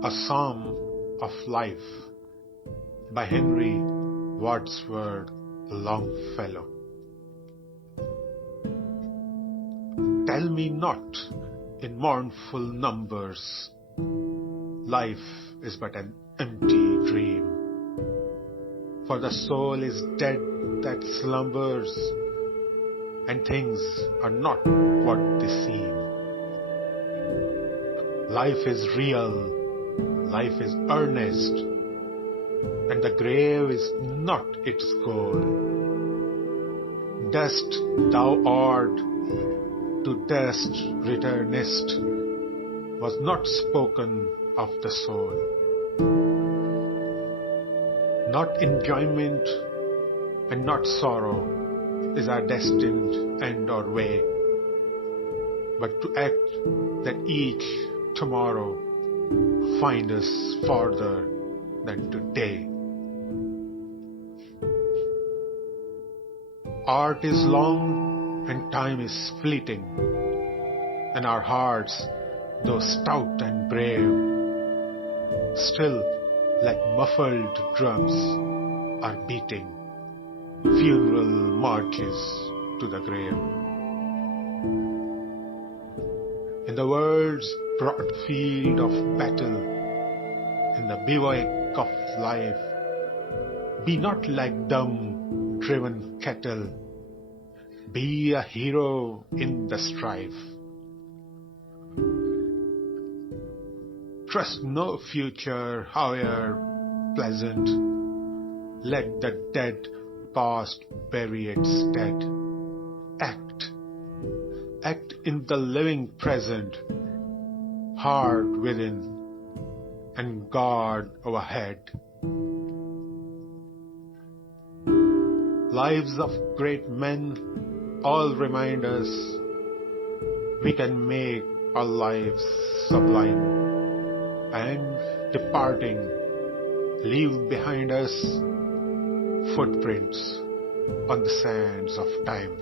A Psalm of Life by Henry Wadsworth Longfellow. Tell me not in mournful numbers, life is but an empty dream. For the soul is dead that slumbers, and things are not what they seem. Life is real, life is earnest, and the grave is not its goal. Dust thou art, to dust returnest, was not spoken of the soul. Not enjoyment and not sorrow is our destined end or way, but to act that each tomorrow find us farther than today. Art is long and time is fleeting, and our hearts, though stout and brave, still like muffled drums are beating funeral marches to the grave. In the world's broad field of battle, in the bivouac of life, be not like dumb, driven cattle. Be a hero in the strife. Trust no future, however pleasant. Let the dead past bury its dead. Act in the living present, heart within, and God overhead. Lives of great men all remind us we can make our lives sublime, and departing, leave behind us footprints on the sands of time.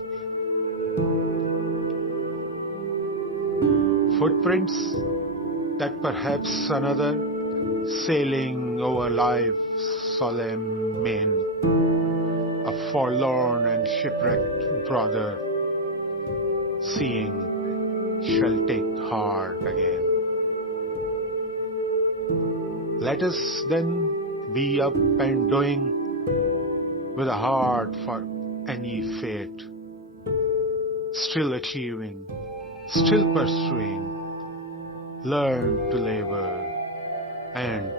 Footprints that perhaps another, sailing over life's solemn main, a forlorn and shipwrecked brother, seeing, shall take heart again. Let us then be up and doing, with a heart for any fate, still achieving, still pursuing, learn to labor and